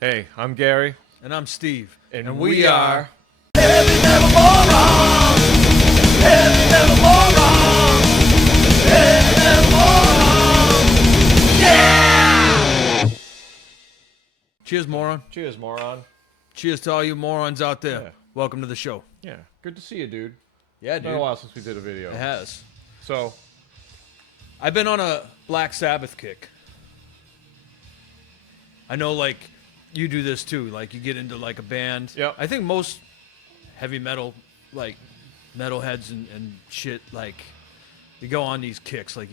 Hey, I'm Gary. And I'm Steve. And we are... Heavy metal morons! Heavy metal morons! Heavy metal morons! Yeah! Cheers, moron. Cheers, moron. Cheers to all you morons out there. Yeah. Welcome to the show. Yeah, good to see you, dude. Yeah, It's been a while since we did a video. It has. So, I've been on a Black Sabbath kick. I know, like, you do this too. Like, you get into, like, a band. Yep. I think most heavy metal, like, metalheads and shit, like, you go on these kicks. Like,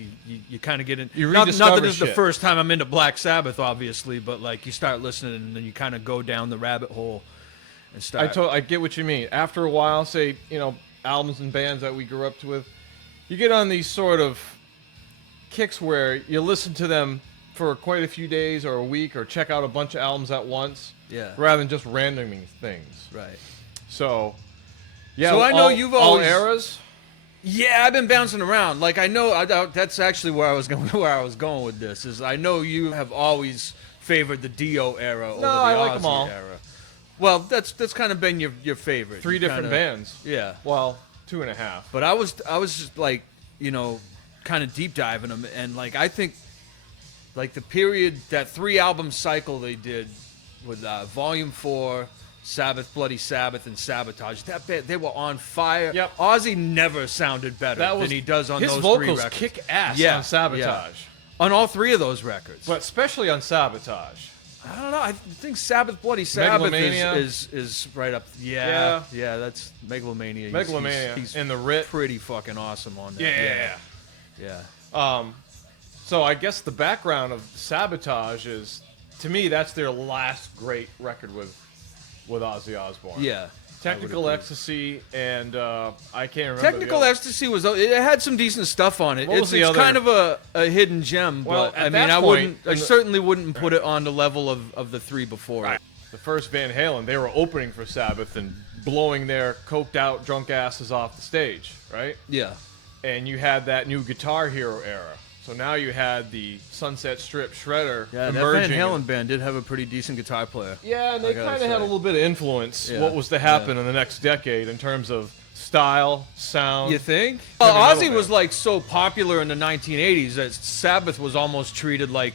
you kind of get in. You not rediscover that this is the shit. first time I'm into Black Sabbath, obviously, but, like, you start listening and then you kind of go down the rabbit hole and start. I get what you mean. After a while, say, albums and bands that we grew up with, you get on these sort of kicks where you listen to them for quite a few days or a week or check out a bunch of albums at once. Yeah. Rather than just randoming things. Right. So, yeah. So I know you've always- all eras. Yeah, I've been bouncing around. Like, I know that's actually where I was going with this. Is I know you have always favored the Dio era over the I like Ozzy 'em all. era. Well, that's kind of been your favorite. Three You different kinda- bands. Yeah, Well, 2.5. but I was just like, kind of deep diving them, and like I think, like the period, that 3-album cycle they did with Volume 4, Sabbath, Bloody Sabbath, and Sabotage. That band, they were on fire. Yep. Ozzy never sounded better than he does on his those vocals 3 records. kick ass Yeah, on Sabotage, yeah. On all 3 of those records. but especially on Sabotage. I don't know. I think Sabbath, Bloody Sabbath Megalomania. is right up. Yeah, that's Megalomania. Megalomania He's and the Rit. pretty fucking awesome on that. Yeah. Yeah. So I guess the background of Sabotage is, to me, that's their last great record with Ozzy Osbourne. Yeah. Technical agree. Ecstasy and I can't remember. Technical the other. Ecstasy it had some decent stuff on it. What was It's the other? kind of a hidden gem, Well, but at I mean, that I point, I certainly wouldn't put it on the level of the 3 before. Right. The first Van Halen, they were opening for Sabbath and blowing their coked out drunk asses off the stage, right? Yeah. And you had that new Guitar Hero era. So now you had the Sunset Strip Shredder Yeah, that Van emerging. Halen band did have a pretty decent guitar player. Yeah, and I they gotta kind of had say. a little bit of influence Yeah, what was to happen yeah. in the next decade in terms of style, sound. You think? Heavy Well, metal Ozzy was band. like so popular in the 1980s that Sabbath was almost treated like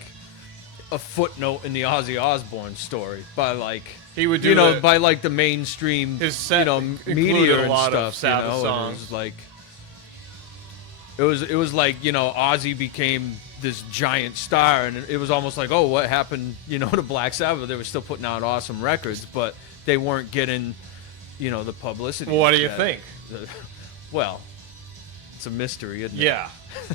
a footnote in the Ozzy Osbourne story by like He would do the- by like the mainstream His set included media a and lot stuff. of Sabbath and songs. It was like it was like Ozzy became this giant star, and it was almost like, oh, what happened to Black Sabbath? They were still putting out awesome records, but they weren't getting the publicity. Well, what do you that- think? Well, it's a mystery, isn't it? Yeah.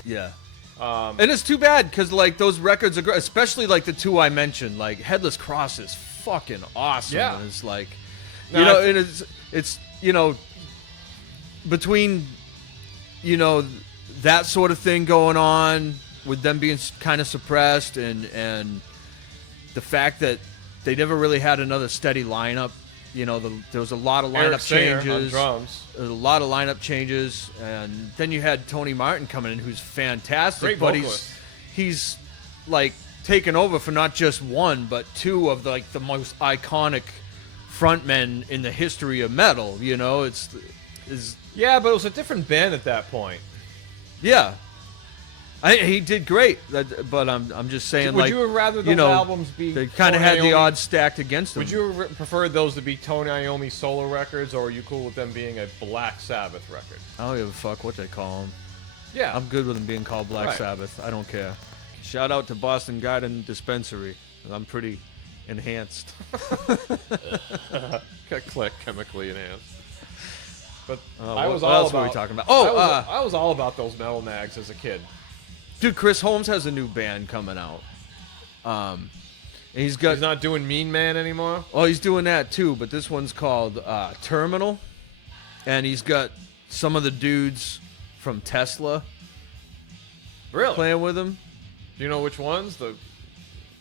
Yeah. And it's too bad because like those records are great, especially like the 2 I mentioned. Like Headless Cross is fucking awesome. Yeah. And it's like, Now, I and it's between that sort of thing going on with them being kind of suppressed and the fact that they never really had another steady lineup. There was a lot of Eric lineup Singer on changes. drums. There's a lot of lineup changes, and then you had Tony Martin coming in, who's fantastic. Great but vocalist. he's like taken over for not just 1 but 2 of the most iconic frontmen in the history of metal. Yeah, but it was a different band at that point. Yeah. He did great, but I'm just saying. Would like, you have rather those albums be? They kind of Tony had the Iommi- odds stacked against them. Would you have preferred those to be Tony Iommi solo records, or are you cool with them being a Black Sabbath record? I don't give a fuck what they call them. Yeah. I'm good with them being called Black Right. Sabbath. I don't care. Shout out to Boston Garden Dispensary. I'm pretty enhanced. Click chemically enhanced. But Oh, I was what all else about. were we talking about? Oh, I was all about those metal mags as a kid. dude, Chris Holmes has a new band coming out. And he's got. He's not doing Mean Man anymore. Oh, he's doing that too, but this one's called Terminal, and he's got some of the dudes from Tesla Really? playing with him. Do you know which ones?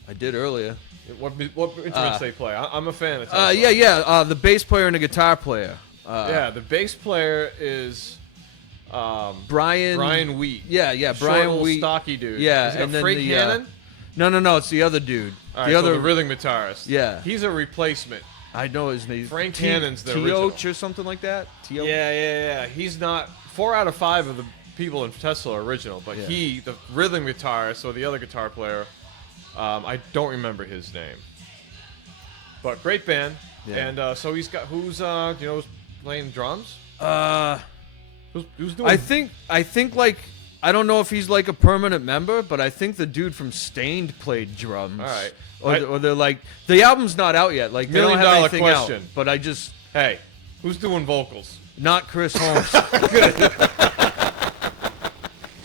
I did earlier. What instruments they play? I'm a fan of Tesla. Yeah. The bass player and the guitar player. Yeah, the bass player is Brian Wheat. Yeah, Short Brian little Wheat. stocky dude. Yeah, Is he got and then Frank the Hannon? No. It's the other dude. All right, the other so the rhythm guitarist. Yeah. He's a replacement. I know his name. Frank Cannon's the original. Tioch or something like that. Tioch? Yeah. He's not. 4 out of 5 of the people in Tesla are original, but he, the rhythm guitarist, or the other guitar player, I don't remember his name. But great band. Yeah. And so he's got who's who's playing drums? Who's doing? I think like I don't know if he's like a permanent member, but I think the dude from Stained played drums. All right. Or they're like the album's not out yet. Like they don't have $1 million anything question. out. But I just Hey, who's doing vocals? not Chris Holmes.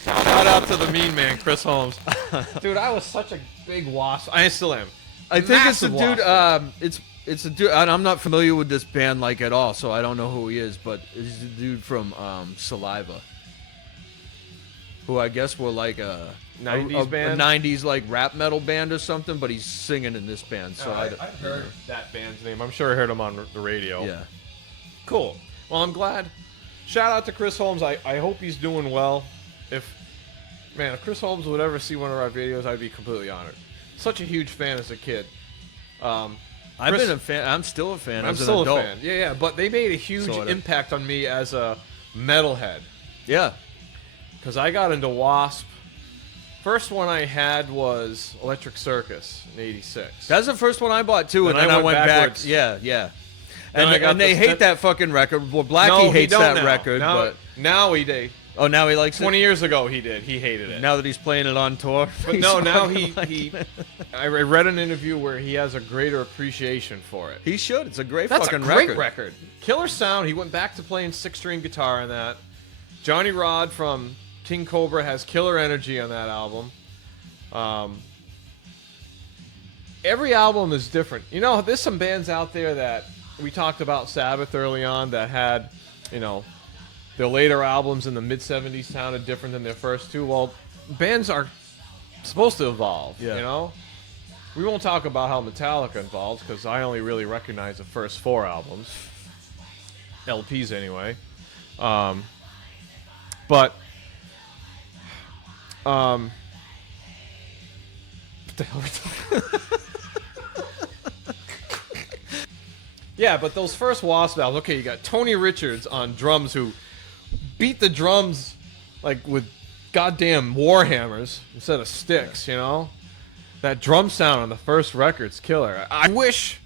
Shout out to the mean man, Chris Holmes. Dude, I was such a big wasp. I still am. I think it's the Massive dude. wasp. It's a dude. And I'm not familiar with this band like at all, so I don't know who he is. But it's the dude from Saliva, who I guess were like a 90s band? a 90s like rap metal band or something. But he's singing in this band, so I've heard that band's name. I'm sure I heard him on the radio. yeah. Cool. Well, I'm glad. Shout out to Chris Holmes. I hope he's doing well. If Chris Holmes would ever see one of our videos, I'd be completely honored. Such a huge fan as a kid. I've Chris- been a fan. I'm still a fan. I'm as still an adult. a fan. Yeah. But they made a huge Sort of. impact on me as a metalhead. Yeah. Because I got into Wasp. First one I had was Electric Circus in '86. That's the first one I bought too, and Then then I I went went backwards. back. Yeah. Then I got And they the- hate that fucking record. Well, Blackie No, he hates don't that now. record, now, but now he did. now he likes 20 it. years ago he did. He hated it. Now that he's playing it on tour. But he's no, now fucking he liking it. I read an interview where he has a greater appreciation for it. He should. It's a great That's fucking a great record. record. Killer sound. He went back to playing 6-string guitar on that. Johnny Rod from King Cobra has killer energy on that album. Every album is different. You know, there's some bands out there that we talked about Sabbath early on that had, their later albums in the mid-'70s sounded different than their first two. Well, bands are supposed to evolve, Yeah. We won't talk about how Metallica evolves because I only really recognize the first 4 albums. LPs anyway. What the hell are we talking? Yeah, but those first Wasp albums, okay, you got Tony Richards on drums who beat the drums like with goddamn war hammers instead of sticks, That drum sound on the first record's killer. I wish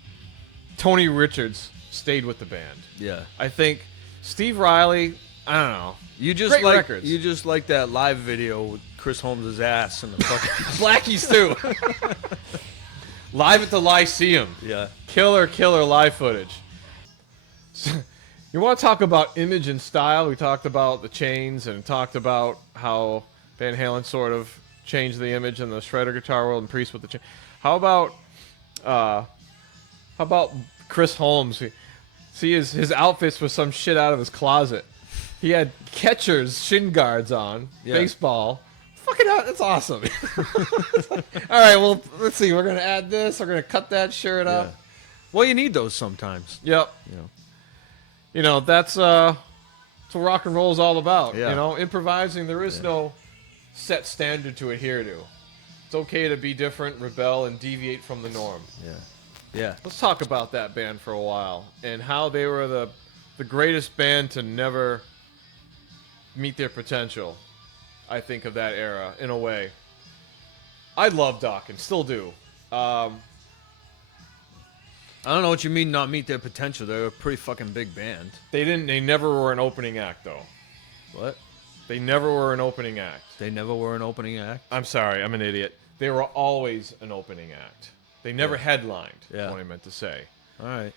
Tony Richards stayed with the band. Yeah. I think Steve Riley, I don't know. You just Great like records. you just like that live video with Chris Holmes' ass and the fucking Blackies too. Live at the Lyceum. yeah. Killer live footage. You want to talk about image and style? We talked about the chains and talked about how Van Halen sort of changed the image in the shredder guitar world and Priest with the chain. How about Chris Holmes? See his outfits were some shit out of his closet. He had catcher's shin guards on, baseball. Fucking hell, that's awesome. All right, well, let's see. We're gonna add this. We're gonna cut that shirt up. Yeah. Well, you need those sometimes. Yep. That's what rock and roll is all about. Yeah. Improvising. There is no set standard to adhere to. It's okay to be different, rebel, and deviate from the norm. Yeah. Let's talk about that band for a while and how they were the greatest band to never meet their potential. I think of that era in a way. I love Dawkins, still do. I don't know what you mean not meet their potential. They're a pretty fucking big band. They never were an opening act though. What? They never were an opening act. They never were an opening act? I'm sorry, I'm an idiot. They were always an opening act. They never headlined, Yeah. is what I meant to say. All right.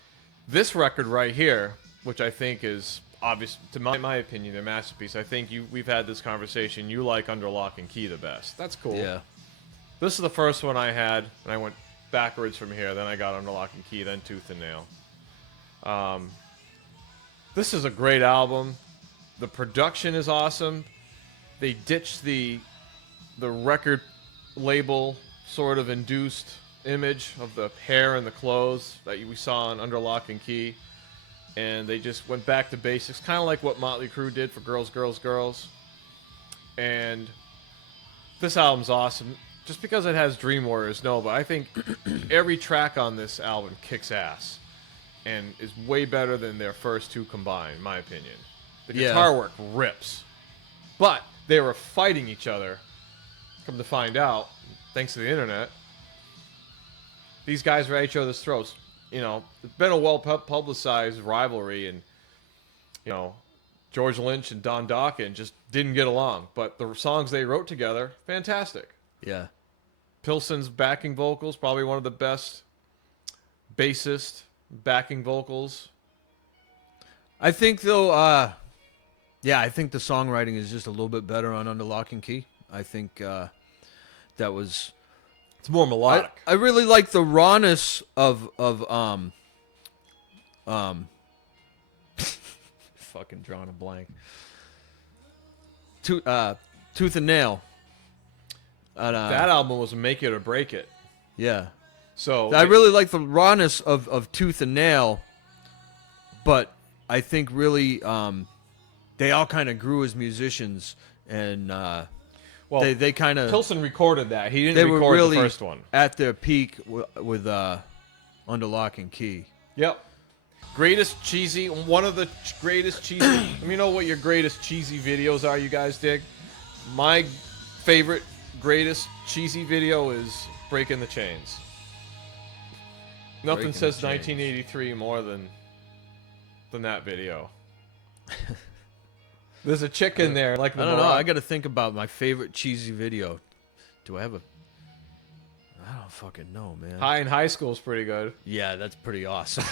This record right here, which I think is obvious, to my opinion, a masterpiece. I think we've had this conversation. You like Under Lock and Key the best. That's cool. Yeah. This is the first one I had, and I went backwards from here. Then I got Under Lock and Key, then Tooth and Nail. This is a great album. The production is awesome. They ditched the record label sort of induced image of the hair and the clothes that we saw on Under Lock and Key, and they just went back to basics, kind of like what Motley Crue did for Girls, Girls, Girls. And this album's awesome. just because it has Dream Warriors, no, but I think every track on this album kicks ass and is way better than their first two combined, in my opinion. The guitar work rips. But they were fighting each other. Come to find out, thanks to the internet, these guys were at each other's throats. You know, it's been a well-publicized rivalry, and, you know, George Lynch and Don Dokken just didn't get along. But the songs they wrote together, fantastic. Yeah. Pilson's backing vocals, probably one of the best bassist backing vocals. I think, though, I think the songwriting is just a little bit better on Under Lock and Key. I think that was... It's more melodic. I really like the rawness of fucking drawing a blank. Tooth and Nail. And, that album was Make It or Break It. Yeah. So I really like the rawness of Tooth and Nail, but I think really they all kind of grew as musicians, and they kind of... Pilson recorded that. He They didn't were record really the first one. at their peak with Under Lock and Key. Yep. Greatest cheesy, one of the greatest cheesy... Let me know what your greatest cheesy videos are, you guys dig. My favorite greatest cheesy video is Breaking the Chains. Nothing Breaking says the Chains. 1983 more than that video. There's a chick in there, like I don't know. I got to think about my favorite cheesy video. Do I have a... I don't fucking know, man. High in High School is pretty good. Yeah, that's pretty awesome.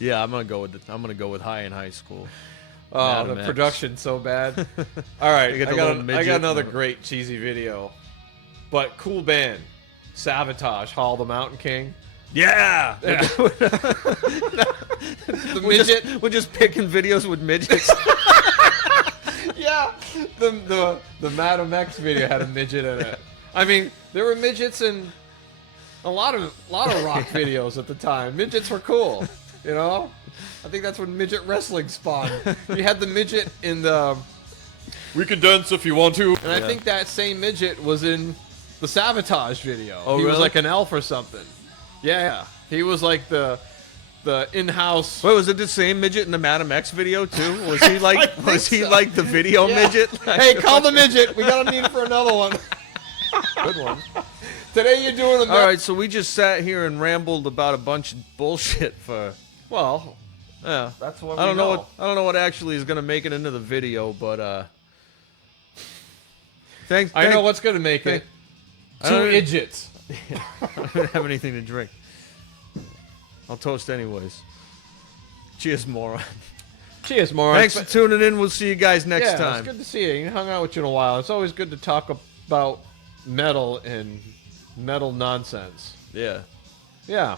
Yeah, I'm gonna go with High in High School. Oh, Madam the X. production's so bad. All right, You get I the got, little I midget got another and the- great cheesy video. But cool band. Sabotage, Hall the Mountain King. Yeah. The midget. We're just picking videos with midgets. Yeah, the Madam X video had a midget in it. I mean, there were midgets in a lot of rock videos at the time. Midgets were cool, you know. I think that's when midget wrestling spawned. You had the midget in the "We Can Dance If You Want To," and I think that same midget was in the Sabotage video. Oh, he was really? like an elf or something. Yeah, he was like the in-house. Wait, was it the same midget in the Madam X video too? Was he like so. like the video Yeah. midget? Hey, call the midget. We got a need for another one. Good one. Today you're doing a All right, so we just sat here and rambled about a bunch of bullshit for... Well, Yeah. that's what I don't we know. I don't know what actually is gonna make it into the video, but thanks. I know what's gonna make it. I Two don't- idiots. I don't have anything to drink. I'll toast anyways. Cheers, moron. Cheers, Morons. Thanks for tuning in. We'll see you guys next yeah, time. it's good to see you. You hung out with you in a while. It's always good to talk about metal and metal nonsense. Yeah. Yeah.